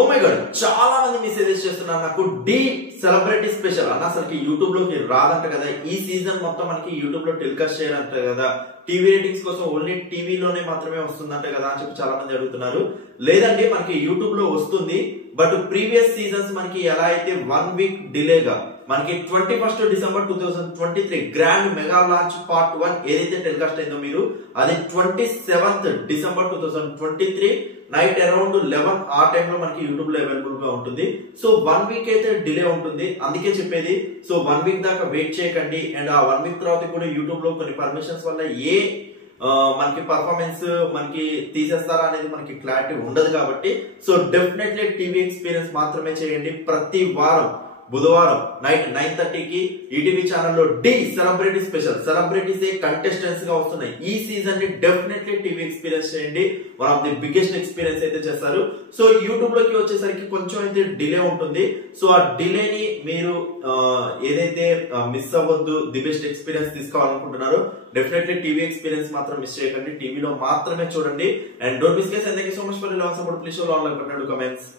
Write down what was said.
Oh my God, చాలా మంది messages చేస్తున్నారు నాకు డి సెలబ్రిటీ స్పెషల్ అన్న అసలుకి యూట్యూబ్ లోకి రాదంట కదా, ఈ సీజన్ మొత్తం మనకి యూట్యూబ్ లో టెలికాస్ట్ చేయాలంట కదా, టీవీ రేటింగ్స్ కోసం ఓన్లీ టీవీలోనే మాత్రమే వస్తుందంట కదా అని చెప్పి చాలా మంది అడుగుతున్నారు. లేదండి, మనకి యూట్యూబ్ లో వస్తుంది. బట్ ప్రీవియస్ సీజన్స్ మనకి ఎలా అయితే 1 వీక్ డిలేగా మనకి 21 December 2023 grand mega launch part 1 ఏదైతే టెలికాస్ట్ అయిందో మీరు అది 27th డిసెంబర్ 2023 నైట్ అరౌండ్ 11 ఆ టైంలో మనకి యూట్యూబ్ లో అవైలబుల్ గా ఉంటుంది. సో 1 వీక్ అయితే డిలే ఉంటుంది, అందుకే చెప్పేది. సో 1 వీక్ దాకా వెయిట్ చేయకండి. అండ్ ఆ 1 వీక్ తర్వాత కూడా యూట్యూబ్ లో కొన్ని పర్మిషన్స్ వల్ల మనకి పర్ఫార్మెన్స్ మనకి తీసేస్తారా అనేది మనకి క్లారిటీ ఉండదు కాబట్టి సో డెఫినెట్లీ టీవీ ఎక్స్పీరియన్స్ మాత్రమే చేయండి. ప్రతి వారం బుధవారం నైట్ 9:30కి ఈటీవీ ఛానల్లో the celebrity special celebrities contestants గా వస్తున్నాయి. ఈ సీజన్ ని డెఫినెట్లీ టీవీ ఎక్స్పీరియన్స్ చేయండి. One of the biggest experience అయితే చేస్తారు. సో యూట్యూబ్ లోకి వచ్చేసరికి కొంచెం అయితే డిలే ఉంటుంది. సో ఆ డిలేని మీరు ఏదైతే మిస్ అవ్వద్దు, ది బెస్ట్ ఎక్స్పీరియన్స్ తీసుకోవాలనుకుంటున్నారో డెఫినెట్లీ టీవీ ఎక్స్పీరియన్స్ మాత్రం మిస్ చేయకండి. టీవీలో మాత్రమే చూడండి. And don't miss guys, thank you so much for your support. Please show like button, comments.